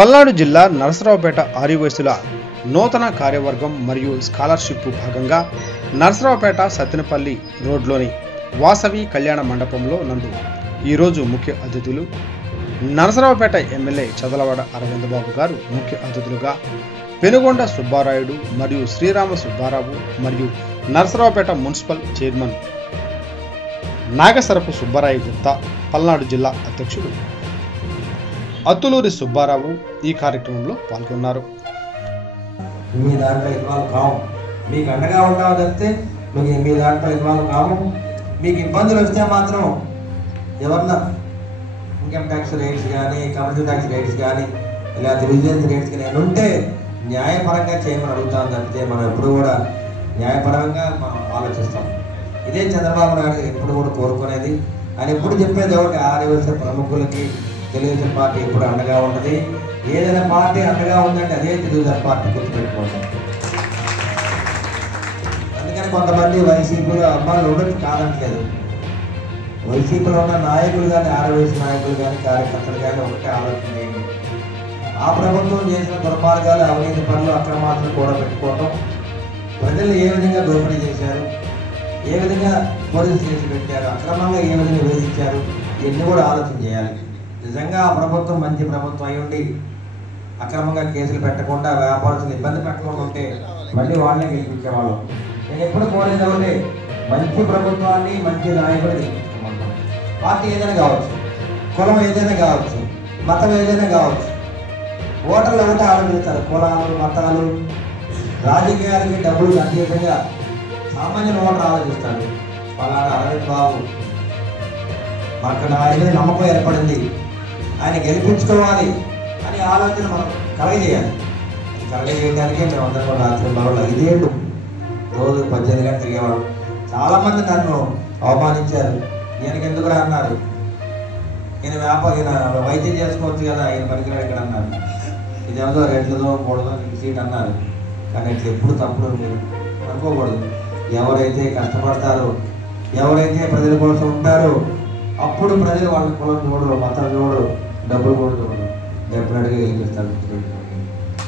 పల్నాడు జిల్లా నరసరావుపేట ఆదివాసీల నూతన కార్యవర్గం మరియు స్కాలర్షిప్ భాగంగా నరసరావుపేట సత్తెనపల్లి రోడ్లోని వాసవి కళ్యాణ మండపంలో నందు ఈరోజు ముఖ్య అతిథులు నరసరావుపేట ఎమ్మెల్యే చదలవాడ అరవింద్ బాబు గారు ముఖ్య అతిథులుగా పెనుగొండ సుబ్బారాయుడు మరియు శ్రీరామ సుబ్బారావు మరియు నరసరావుపేట మున్సిపల్ చైర్మన్ నాగసరపు సుబ్బారాయ గుప్తా, పల్నాడు జిల్లా అధ్యక్షుడు అత్తులూరి సుబ్బారావు ఈ కార్యక్రమంలో పాల్గొన్నారు. మీ దాంట్లో ఇన్వాల్వ్ కావు, మీకు అండగా ఉంటావు తప్పితే మీ దాంట్లో ఇన్వాల్వ్ కావు. మీకు ఇబ్బందులు వస్తే మాత్రం ఎవరన్నా ఇన్కమ్ ట్యాక్స్ రేట్స్ కానీ, కమర్షియల్ ట్యాక్స్ రేట్స్ కానీ, లేకపోతే విజిలెన్స్ రేట్స్ కానీ ఉంటే న్యాయపరంగా చేయమని అడుగుతాం తప్పితే మనం ఎప్పుడు కూడా న్యాయపరంగా మనం ఆలోచిస్తాం. ఇదే చంద్రబాబు నాయుడు ఎప్పుడు కూడా కోరుకునేది. ఆయన ఎప్పుడు చెప్పేది ఒకటి, ఆదివాసీ ప్రముఖులకి తెలుగుదేశం పార్టీ ఎప్పుడు అండగా ఉంటుంది. ఏదైనా పార్టీ అండగా ఉందంటే అదే తెలుగుదేశం పార్టీ గుర్తుపెట్టుకోండి. అందుకని కొంతమంది వైసీపీలో అమ్మాయిలు ఉండొచ్చు, కాదంటలేదు. వైసీపీలో ఉన్న నాయకులు కానీ, ఆదివాసీ నాయకులు కానీ, కార్యకర్తలు కానీ ఒకటే ఆలోచన చేయండి. ఆ ప్రభుత్వం చేసిన దుర్మార్గాలు, అవినీతి పనులు, అక్రమాలను కూడా పెట్టుకోవటం, ప్రజలు ఏ విధంగా దోపిడీ చేశారు, ఏ విధంగా పోలీసు కేసు పెట్టారు, అక్రమంగా ఏ విధంగా వేధించారు, ఇవన్నీ కూడా ఆలోచన చేయాలి. నిజంగా ఆ ప్రభుత్వం మంచి ప్రభుత్వం అయి ఉండి అక్రమంగా కేసులు పెట్టకుండా, వ్యాపారస్తులు ఇబ్బంది పెట్టకుండా ఉంటే మళ్ళీ వాళ్ళని గెలిపించేవాళ్ళం. నేను ఎప్పుడు కోరేది ఒకటే, మంచి ప్రభుత్వాన్ని, మంచి నాయకుడు గెలిపించుకోమంటాం. పార్టీ ఏదైనా కావచ్చు, కులం ఏదైనా కావచ్చు, మతం ఏదైనా కావచ్చు. ఓటర్లు ఒకటే ఆలోచిస్తారు, కులాలు, మతాలు, రాజకీయాలకి డబ్బులు అతీతంగా సామాన్య ఓటర్ ఆలోచిస్తాడు. పలానా అరవింద్ బాబు మనకు ఆయన మీద నమ్మకం ఏర్పడింది, ఆయన గెలిపించుకోవాలి అనే ఆలోచన మనం కలగజేయాలి. కలగజేయడానికి మేము అందరం కూడా రాత్రి బలలో 5 ఏళ్ళు రోజు 18 గంటలు తిరిగేవాడు. చాలామంది నన్ను అవమానించారు. ఈయనకి ఎందుకు అన్నారు, ఈయన వైద్యం చేసుకోవచ్చు కదా, ఈయన పనికిరాడు ఇక్కడ అన్నారు. ఇదేదో రెట్లదో కూడదో సీట్ అన్నారు. కానీ ఇట్లా ఎప్పుడు తప్పుడు మీరు అనుకోకూడదు. ఎవరైతే కష్టపడతారో, ఎవరైతే ప్రజల కోసం ఉంటారో అప్పుడు ప్రజలు వాళ్ళ కులం చూడరు, మతం చూడరు, డబ్బులు కూడా చూడరు, డెఫినెట్గా గెలిపిస్తారు.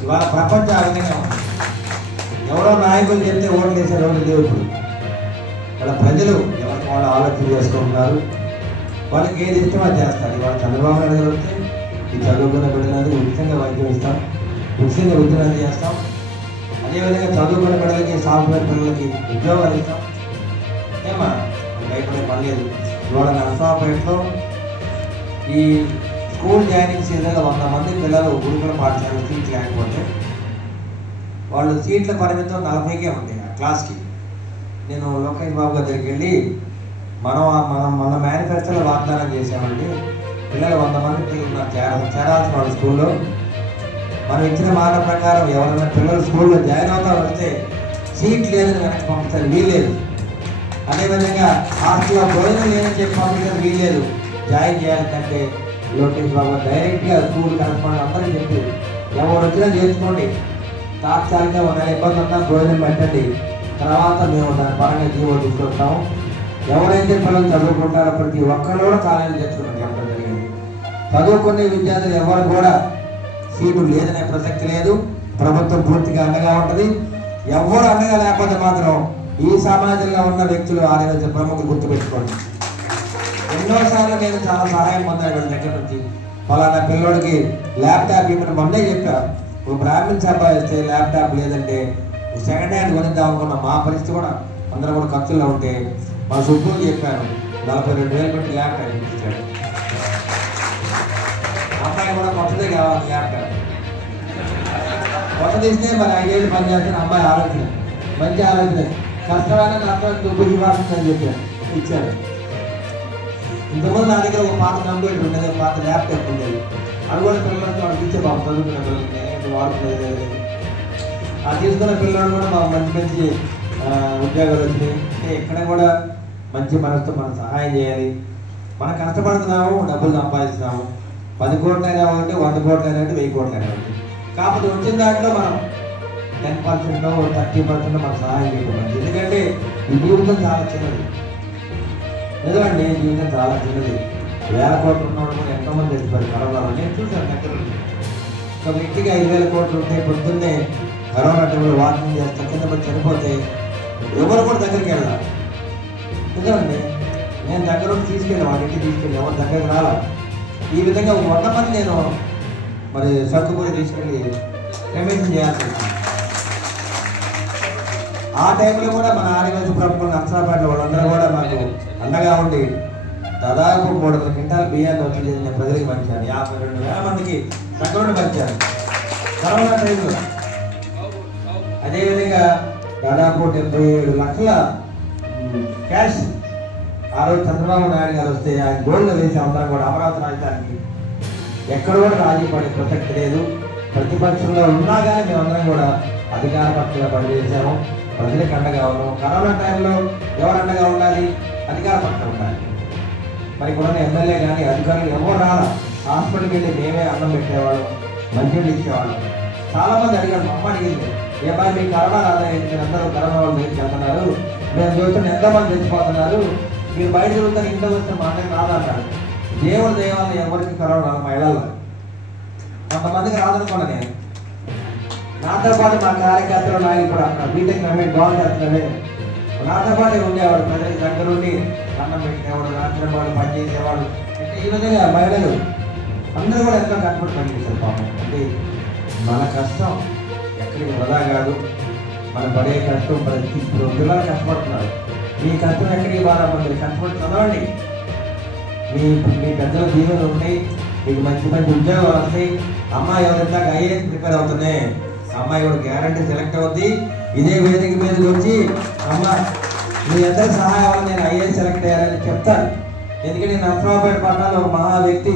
ఇవాళ ప్రపంచం ఆ విధంగా ఉంది. ఎవరో నాయకులు చెప్తే ఓట్లు వేసే రోజులు లేవు. ఇప్పుడు వాళ్ళ ప్రజలు ఎవరికి వాళ్ళు ఆలోచన చేసుకుంటున్నారు, వాళ్ళకి ఏది ఇష్టమో చేస్తారు. ఇవాళ చంద్రబాబు నాయుడు గారు వస్తే ఈ చదువుకున్న బిడ్డలకి ఉచితంగా వైద్యం ఇస్తాం, ఉచితంగా విద్యను చేస్తాం. అదేవిధంగా చదువుకున్న పిల్లలకి, సాఫ్ట్వేర్ పిల్లలకి ఉద్యోగాలు ఇస్తాం. ఏమా భయపడే పని లేదు. ఇవాళ నరసరావుపేటలో ఈ స్కూల్ జాయినింగ్ సీజన్లో 100 మంది పిల్లలు గురుకుల పాఠశాలలో సీట్లు లేకపోతే వాళ్ళు సీట్ల పరిమితం 40కే ఉంది ఆ క్లాస్కి. నేను లోకేష్ బాబు గారి దగ్గరికి వెళ్ళి మన మేనిఫెస్టోలో వాగ్దానం చేసామండి, పిల్లలు 100 మంది పిల్లలు చేరాల్సిన వాళ్ళు స్కూల్లో. మనం ఇచ్చిన మాట ప్రకారం ఎవరైనా పిల్లలు స్కూల్లో జాయిన్ అవుతా వస్తే సీట్ లేదని వెనక్కి పంపిస్తారు, వీల్లేదు. అదేవిధంగా హాస్టల్లో భోజనం లేదని చెప్పి పంపించడం వీల్లేదు. జాయిన్ చేయాలంటే లోకేష్ బాబు డైరెక్ట్గా స్కూల్ కరెస్పాండెంట్ అందరికీ చెప్పి ఎవరు వచ్చినా చేర్చుకోండి, తాత్కాలికంగా ఉన్న ఇబ్బంది ఉన్నా భోజనం పెట్టండి, తర్వాత మేము దాని పరంగా జీవో తీసుకొస్తాము. ఎవరైతే పిల్లలు చదువుకుంటారో ప్రతి ఒక్కరు కూడా కాలేజీలు తెచ్చుకోవడం చెప్పడం జరిగింది. చదువుకునే విద్యార్థులు ఎవరు కూడా సీటు లేదనే ప్రసక్తి లేదు. ప్రభుత్వం పూర్తిగా అండగా ఉంటుంది. ఎవరు అండగా లేకపోతే మాత్రం ఈ సమాజంలో ఉన్న వ్యక్తులు ఆరోగ్య ప్రముఖులు గుర్తుపెట్టుకోండి. ఎన్నోసార్లు నేను చాలా సహాయం పొందాను వీళ్ళ దగ్గర నుంచి. ఫలానా పిల్లోడికి ల్యాప్టాప్ ఇవ్వడం మొన్నే చెప్పా. ఓ బ్రాహ్మణ్ సంపాదిస్తే ల్యాప్టాప్ లేదంటే సెకండ్ హ్యాండ్ కొనిద్దాం అనుకున్న మా పరిస్థితి కూడా అందరూ కూడా ఖర్చుల్లో ఉంటే మా సుబ్బులు చెప్పాను, 42,000 పెట్టి ల్యాప్టాప్ ఇప్పించాడు. అమ్మాయి కూడా కొత్తదే కావాలి ల్యాప్టాప్. కొత్తది ఇస్తే మరి 5 ఏళ్ళు పని చేస్తే అమ్మాయి ఆలోచన, మంచి ఆలోచన, కష్టమైన నష్టం దుబ్బు ఇవ్వాల్సిందని చెప్పాను, ఇచ్చాడు. ఇంతకుముందు నా దగ్గర ఒక పాత కంప్యూటర్ ఉండేది, పాత ల్యాప్టాప్ ఉండేది. అది కూడా పిల్లలకి వాళ్ళకి ఇచ్చే బాబు చదువుకున్న పిల్లలకి నేను వాడుకునేది. ఆ తీసుకున్న పిల్లలు కూడా మాకు మంచి మంచి ఉద్యోగాలు వచ్చినాయి. ఎక్కడ కూడా మంచి మనసుతో మనం సహాయం చేయాలి. మనం కష్టపడుతున్నాము, డబ్బులు సంపాదిస్తున్నాము. 10 కోట్లు అయినా ఒకటి, 100 కోట్లు అయినా ఒకటి, 1000 కోట్లు అయినా ఒకటి. కాకపోతే వచ్చిన దాంట్లో మనం 10% 30% మనం సహాయం చేయడం. ఎందుకంటే ఈ జీవితం చాలా చిన్నది. ఎందుకంటే జీవితం చాలా చిన్నది. 1000 కోట్లు ఉన్నవాడు కూడా ఎంతోమంది తెచ్చిపోయి కరోనాలో నేను చూశాను దగ్గర. ఒక వ్యక్తికి 5,000 కోట్లు ఉంటే పొద్దున్నే కరోనా టైంలో వాకింగ్ చేస్తే కింద పడి చనిపోతే ఎవరు కూడా దగ్గరికి వెళ్ళాలి. నిజమండి, నేను దగ్గర తీసుకెళ్ళి వాళ్ళ ఇంటికి తీసుకెళ్ళి ఎవరు దగ్గరికి రాలా. ఈ విధంగా 100 మంది నేను మరి సరుకుపూరి తీసుకెళ్ళి క్రమేషన్ చేయాల్సి వచ్చింది. ఆ టైంలో కూడా మన ఆదివాసీ ప్రముఖులు నర్సరావుపేట వాళ్ళందరూ కూడా మాకు అండగా ఉండి దాదాపు 300 క్వింటాల బియ్యాన్ని వచ్చి నేను ప్రజలకు పంచాను. 52,000 మందికి దగ్గరుండి పంచాను కరోనా టైంలో. అదేవిధంగా దాదాపు 77 లక్షల క్యాష్ ఆ రోజు చంద్రబాబు నాయుడు గారు వస్తే ఆయన గోల్డ్లో వేసి అందరం కూడా అమరావతి రాజధానికి ఎక్కడ కూడా రాజీ పడే ప్రసక్తి లేదు. ప్రతిపక్షంలో ఉన్నా కానీ మేమందరం కూడా అధికార పక్షంగా పనిచేసాము. ప్రజలకు అండగా ఉన్నాము. కరోనా టైంలో ఎవరు అండగా ఉండాలి? అధికార పక్షం ఉండాలి. మరి కూడా ఎమ్మెల్యే కానీ అధికారులు ఎవరు రాలా. హాస్పిటల్కి వెళ్ళి మేమే అన్నం పెట్టేవాళ్ళం, మంచినీళ్ళు ఇచ్చేవాళ్ళం. చాలా మంది అడిగారు, మా అమ్మ అడిగింది, ఏమైనా మీ కరోనా రాదా? అందరూ కరోనా వాళ్ళు దగ్గరికి వెళ్తున్నారు, మేము చూస్తున్న ఎంతమంది చచ్చిపోతున్నారు, మీరు బయట చూస్తారు ఇంట్లో వస్తే మా అన్నకి రాదా అంటారు. దేవుడు దేవాలయం ఎవరికి కరోనా రాదు. మా ఇళ్ళల్లో కొంతమందికి రాదనుకున్నా. నేను నాతో పాటు మా కార్యకర్తలు నాయకుడు అక్కడ బీటెక్ రమేష్ బాల్ చేస్తున్నాడే నాతో పాటు ఉండేవాడు. ప్రజలకు దగ్గరుండి అన్నం పెట్టేవాడు, రాత్రి వాళ్ళు పనిచేసేవాడు. అంటే ఈ విధంగా మహిళలు అందరూ కూడా ఎంతో కష్టపడి పనిచేశారు. పాపం అంటే మన కష్టం ఎక్కడికి వృధా కాదు. మన పడే కష్టం ఇప్పుడు పిల్లలు కష్టపడుతున్నారు. మీ కష్టం ఎక్కడికి బాగా మీరు కష్టపడి చదవండి. మీ పెద్దల దీవెనలు ఉన్నాయి, మీకు మంచి మంచి ఉద్యోగాలు వస్తాయి. అమ్మాయి ఎవరైనా ఐఏఎస్ ప్రిపేర్ అవుతున్నాయి, అమ్మాయి కూడా గ్యారంటీ సెలెక్ట్ అవుద్ది. ఇదే వేదిక మీదకి వచ్చి అమ్మ మీ అందరి సహాయం వల్ల నేను ఐఏఎస్ సెలెక్ట్ అయ్యారని చెప్తాను. ఎందుకంటే నర్సరావుపేట పట్టణంలో ఒక మహా వ్యక్తి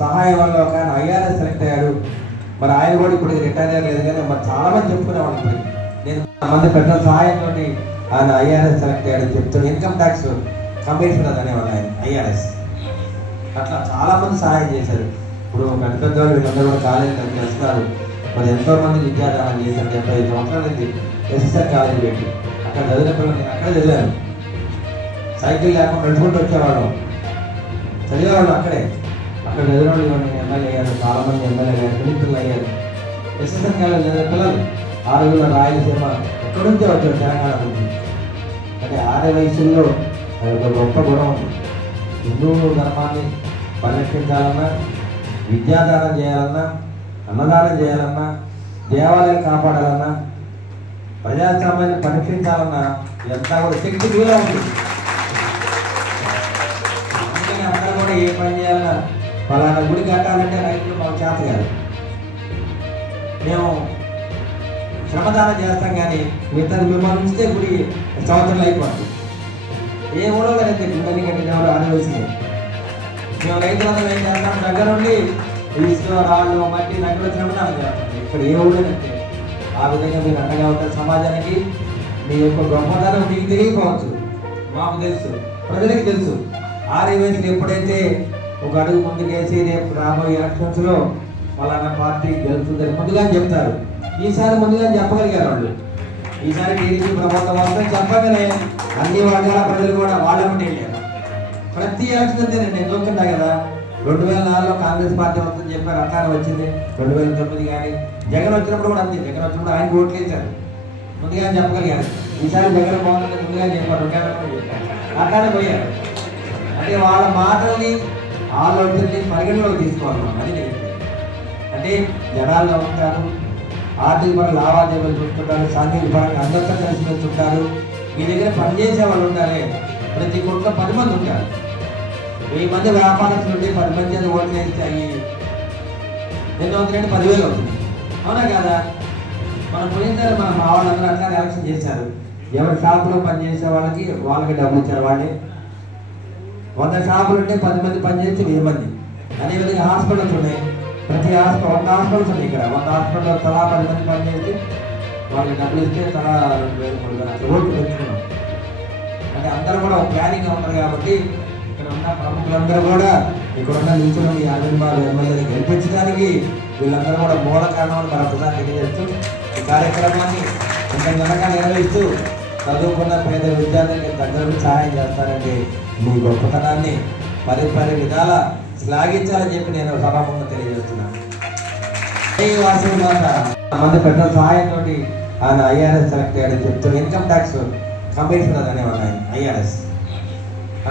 సహాయం వల్ల ఒక ఆయన ఐఆర్ఎస్ సెలెక్ట్ అయ్యాడు. మరి ఆయన కూడా ఇప్పుడు రిటైర్ అయ్యలేదు, కానీ మరి చాలా మంది చెప్పుకునేవాళ్ళు. ఇప్పుడు నేను మంది పెద్దల సహాయంతో ఆయన ఐఆర్ఎస్ సెలెక్ట్ అయ్యాడని చెప్తాను. ఇన్కమ్ ట్యాక్స్ కమిషనర్ అనేవాళ్ళు ఆయన ఐఆర్ఎస్. అట్లా చాలా మంది సహాయం చేశారు. ఇప్పుడు పెద్ద పెద్దవాళ్ళు వీళ్ళందరూ కూడా కాలేజీ చేస్తున్నారు. మరి ఎంతో మంది విద్యాదానం చేశారు. 75 సంవత్సరాలకి ఎస్ఎస్ఆర్ కాలేజీ పెట్టి అక్కడ చదివిన పిల్లలు నేను అక్కడే చదివాను. సైకిల్ లేకుండా నడుచుకుంటూ వచ్చేవాళ్ళం, చదివేవాళ్ళం అక్కడే. అక్కడ చదివిన వాళ్ళు ఇవన్నీ ఎమ్మెల్యే అయ్యారు, చాలా మంది ఎమ్మెల్యే అయ్యారు, మినిస్టర్లు అయ్యారు. ఎస్ఎస్ఆర్ కాలేజీ చదివే పిల్లలు ఆ రోజుల్లో రాయలసీమ ఎక్కడి నుంచో వచ్చారు, తెలంగాణ నుంచి. అంటే ఆడే వయసుల్లో ఒక గొప్ప గుణం ఉంది. హిందూ ధర్మాన్ని పరిరక్షించాలన్నా, విద్యాదానం చేయాలన్నా, అన్నదానం చేయాలన్నా, దేవాలయాలు కాపాడాలన్నా, ప్రజాస్వామ్యాన్ని పరీక్షించాలన్నా ఎంత కూడా శక్తి మీలో ఉంది. అందుకని అందరూ కూడా ఏ పని చేయాలన్నా ఫలానా గుడి కట్టాలంటే రైతులు మాకు చేత కాదు. మేము శ్రమదానం చేస్తాం, కానీ మిమ్మల్ని ఉంచితే గుడి సంవత్సరాలు అయిపోతుంది. ఏ ఊళ్ళో అయితే గుడి కట్టినవాడు ఆదివాసీ. మేము రైతులందరూ ఏం చేస్తాం, దగ్గర నుండి ఇసుక రాళ్ళు మట్టి దగ్గర శ్రమదానం చేస్తాం. ఇక్కడ ఏ ఊళ్ళోనంటే ఆ విధంగా మీరు అండగా ఉంటారు. సమాజానికి మీ యొక్క గొప్పతనం మీకు తెలియకపోవచ్చు, మాకు తెలుసు, ప్రజలకు తెలుసు. ఆర్యవేసులు ఎప్పుడైతే ఒక అడుగు ముందుకేసి రేపు రాబోయే ఎలక్షన్స్లో ఫలానా పార్టీ గెలుస్తుందని ముందుగా చెప్తారు. ఈసారి ముందుగా చెప్పగలిగారు వాళ్ళు. ఈసారి టీడీపీ ప్రభుత్వం వస్తే చెప్పగానే అన్ని వర్గాల ప్రజలు కూడా వాళ్ళ ఉండి వెళ్ళారు. ప్రతి ఎలక్షన్ అంతే నేను చూస్తుంటా కదా. 2004లో కాంగ్రెస్ పార్టీ వస్తుందని చెప్పారు, అట్లానే వచ్చింది. 2009 కానీ జగన్ వచ్చినప్పుడు కూడా అంతే. జగన్ వచ్చినప్పుడు ఆయనకు ఓట్లు వేశారు, ముందుగా చెప్పగలిగారు. ఈసారి జగన్ బాగుందని ముందుగా చెప్పారు, అట్లానే పోయారు. అంటే వాళ్ళ మాటల్ని ఆలోచనని పరిగణలోకి తీసుకోవాలి మనం. అది అంటే జనాల్లో ఉంటారు, ఆర్థిక పరంగా లావాదేవీలు చూస్తుంటారు, సాంఘిక పరంగా అందరితో కలిసి వెళ్తుంటారు. మీ దగ్గర పనిచేసే వాళ్ళు ఉండాలి. ప్రతి కోట్లో 10 మంది ఉంటారు. 1000 మంది వ్యాపారస్తులు ఉంటే 10 మంది ఓట్లు వేస్తే అయ్యి ఎన్ని అవుతుందంటే 10,000 అవుతుంది. అవునా కదా? మనం పోయిన మన మా వాళ్ళందరూ అట్లా ఎలక్షన్ చేశారు. ఎవరి షాపులో పనిచేసే వాళ్ళకి డబ్బులు ఇచ్చారు. వాళ్ళే 100 షాపులు ఉంటే 10 మంది పనిచేస్తే 1000 మంది. అదేవిధంగా హాస్పిటల్స్ ఉన్నాయి. ప్రతి 100 హాస్పిటల్స్ ఉన్నాయి. ఇక్కడ 100 హాస్పిటల్లో తలా 10 మంది పనిచేసి వాళ్ళకి డబ్బులు ఇస్తే తలా 2,000 3,000 ఓట్లు పెంచుకున్నాం. అంటే అందరూ కూడా ఒక ప్లానింగ్గా ఉంటారు. కాబట్టి ఇక్కడ ఉన్న ప్రముఖులందరూ కూడా ఇక్కడున్న నిల్చున్న ఈ ఆదిలాబాద్ ఎమ్మెల్యేని గెలిపించడానికి వీళ్ళందరూ కూడా మూల కారణం మరొకసారి తెలియజేస్తూ ఈ కార్యక్రమాన్ని ఇంత ఘనంగా నిర్వహిస్తూ చదువుకున్న పేద విద్యార్థులకి దగ్గర సహాయం చేస్తారంటే మీ గొప్పతనాన్ని పరి విధాల శ్లాఘించాలని చెప్పి నేను సభాముఖంగా తెలియజేస్తున్నాను. మంది పెట్రోల్ సహాయంతో ఆయన ఐఆర్ఎస్ సెలెక్ట్ అయ్యాడని చెప్తారు. ఇన్కమ్ ట్యాక్స్ కమిషనర్ అనేవాళ్ళు ఆయన ఐఆర్ఎస్.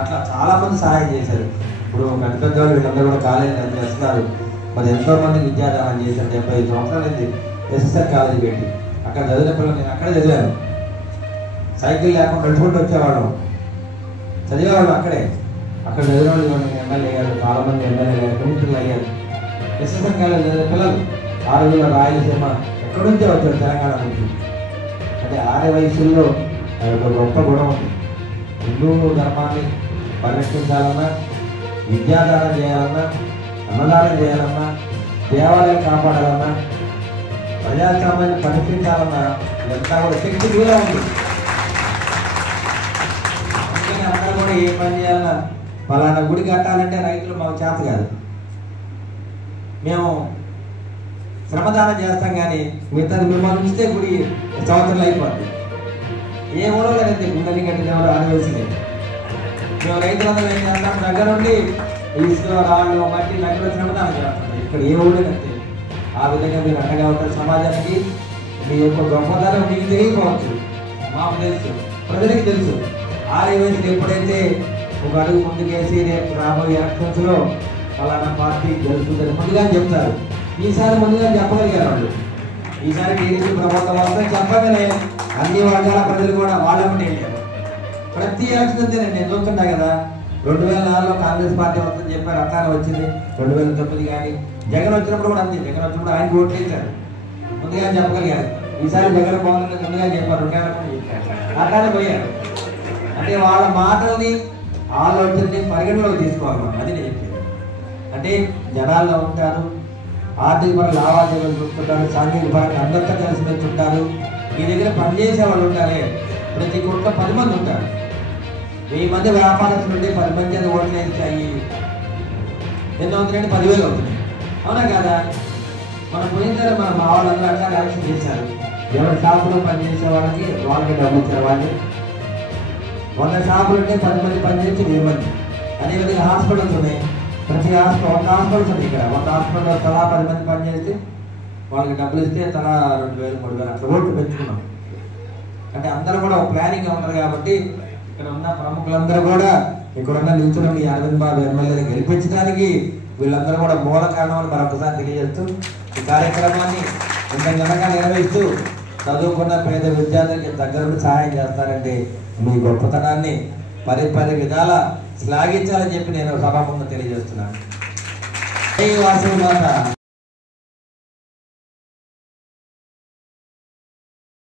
అట్లా చాలా మంది సహాయం చేశారు. ఇప్పుడు పెద్ద వాళ్ళు వీళ్ళందరూ కూడా కాలేజీ రన్ చేస్తున్నారు. మరి ఎంతో మంది విద్యాదానం చేశారు. 75 సంవత్సరాలైంది ఎస్ఎస్ఆర్ కాలేజీ పెట్టి. అక్కడ చదివిన పిల్లలు నేను అక్కడే చదివాను. సైకిల్ లేకుండా నడుచుకుంటూ వచ్చేవాళ్ళం, చదివేవాళ్ళం అక్కడే. అక్కడ చదివిన వాళ్ళు ఎమ్మెల్యే అయ్యారు, చాలా మంది ఎమ్మెల్యే అయ్యారు, మినిస్టర్లు అయ్యారు. ఎస్ఎస్ఆర్ కాలేజీ చదివిన పిల్లలు ఆ రోజుల్లో రాయలసీమ ఎక్కడి నుంచే వచ్చారు, తెలంగాణ నుంచి. అంటే ఆరే వయసుల్లో ఒక గొప్ప గుణం ఉంది. హిందూ ధర్మాన్ని పరిరక్షించాలన్నా, విద్యాదానం చేయాలన్నా, అన్నదానం చేయాలన్నా, దేవాలయం కాపాడాలన్నా, ప్రజాస్వామ్యాన్ని పరిరక్షించాలన్నా ఇదంతా కూడా శక్తి కూడా ఉంది. అందుకని అందరూ కూడా ఏ పని చేయాలన్నా, ఫలానా గుడి కట్టాలంటే రైతులు మాకు చేత కాదు, మేము శ్రమదానం చేస్తాం కానీ మిగతా మిమ్మల్ని ఇస్తే గుడి సంవత్సరాలు అయిపోద్ది. ఏ ఊళ్ళో లేదండి గుండెని కట్టినవాడు ఆదివాసీలే. మేము రైతులందరూ ఏం చేస్తాం, దగ్గర నుండి ఇసుక రాళ్ళు మట్టి దగ్గర శ్రమదానం చేస్తాం. ఇక్కడ ఏ ఊళ్ళో కట్టే ఆ విధంగా మీరు అండగా ఉంటారు. సమాజానికి మీ యొక్క గొప్పతనం మీకు తెలియకపోవచ్చు, మాకు తెలుసు, ప్రజలకు తెలుసు. ఆదివాసీలు ఎప్పుడైతే ఒక అడుగు ముందుకేసి రేపు రాబోయే ఎలక్షన్స్లో ఫలానా పార్టీ గెలుస్తుందని ముందుగా చెప్తారు. ఈసారి ముందుగా చెప్పగలిగారు వాళ్ళు. ఈసారి టీడీపీ ప్రభుత్వం వస్తే చెప్పగానే అన్ని వర్గాల ప్రజలు కూడా వాళ్ళని వెళ్ళారు. ప్రతి ఎలక్షన్ అంతేనండి. నేను చూస్తుంటా కదా, 2004లో కాంగ్రెస్ పార్టీ వస్తుందని చెప్పారు, అట్టానే వచ్చింది. 2009 కానీ జగన్ వచ్చినప్పుడు కూడా అంతే. జగన్ వచ్చినప్పుడు ఆయనకు ఓట్లు వేశారు, ముందుగా చెప్పగలిగారు. ఈసారి జగన్ బాగుందని ముందుగా చెప్పారు, అట్లానే పోయారు. అంటే వాళ్ళ మాటల్ని ఆలోచనని పరిగణలోకి తీసుకోవాలి మనం. అది నేను చెప్పేది. అంటే జనాల్లో ఉంటారు, ఆర్థిక పరంగా లావాదేవీలు చూస్తుంటారు, సాంఘిక పరంగా అందరితో కలిసి పెంచుంటారు. మీ దగ్గర పనిచేసే వాళ్ళు ఉంటారే, ప్రతి కోట్లో 10 మంది ఉంటారు. 1000 మంది వ్యాపారస్తులు ఉంటే 10 మంది అది ఓట్లు వేస్తాయి. ఎన్నో అవుతున్నాయంటే 10,000 అవుతున్నాయి. అవునా కదా? మనం పోయిన మన మా వాళ్ళందరూ అట్లా ఎలక్షన్ చేశారు. ఎవరి షాపులో పనిచేసే వాళ్ళకి డబ్బులు ఇచ్చారు. వాళ్ళు 100 షాపులు ఉంటే 10 మంది పనిచేసి 1000 మంది. అదేవిధంగా హాస్పిటల్స్ ఉన్నాయి. ప్రతి హాస్పిటల్ 100 హాస్పిటల్స్ ఉన్నాయి. ఇక్కడ 100 హాస్పిటల్లో తలా 10 మంది పనిచేస్తే వాళ్ళకి డబ్బులు ఇస్తే తలా 2,000, 3,000 అట్లా ఓట్లు పెంచుకున్నాం. అంటే అందరూ కూడా ఒక ప్లానింగ్గా ఉన్నారు. కాబట్టి ఇక్కడ ఉన్న ప్రముఖులందరూ కూడా ఇక్కడున్న నిల్చున్న ఈ అరవింద్ బాబు ఎమ్మెల్యేని గెలిపించడానికి వీళ్ళందరూ కూడా మూల కారణమని మరొకసారి తెలియజేస్తూ ఈ కార్యక్రమాన్ని ఇంత ఘనంగా నిర్వహిస్తూ చదువుకున్న పేద విద్యార్థులకి దగ్గరుండి సహాయం చేస్తారంటే మీ గొప్పతనాన్ని పరి విధాల శ్లాఘించాలని చెప్పి నేను సభాముఖంగా తెలియజేస్తున్నాను.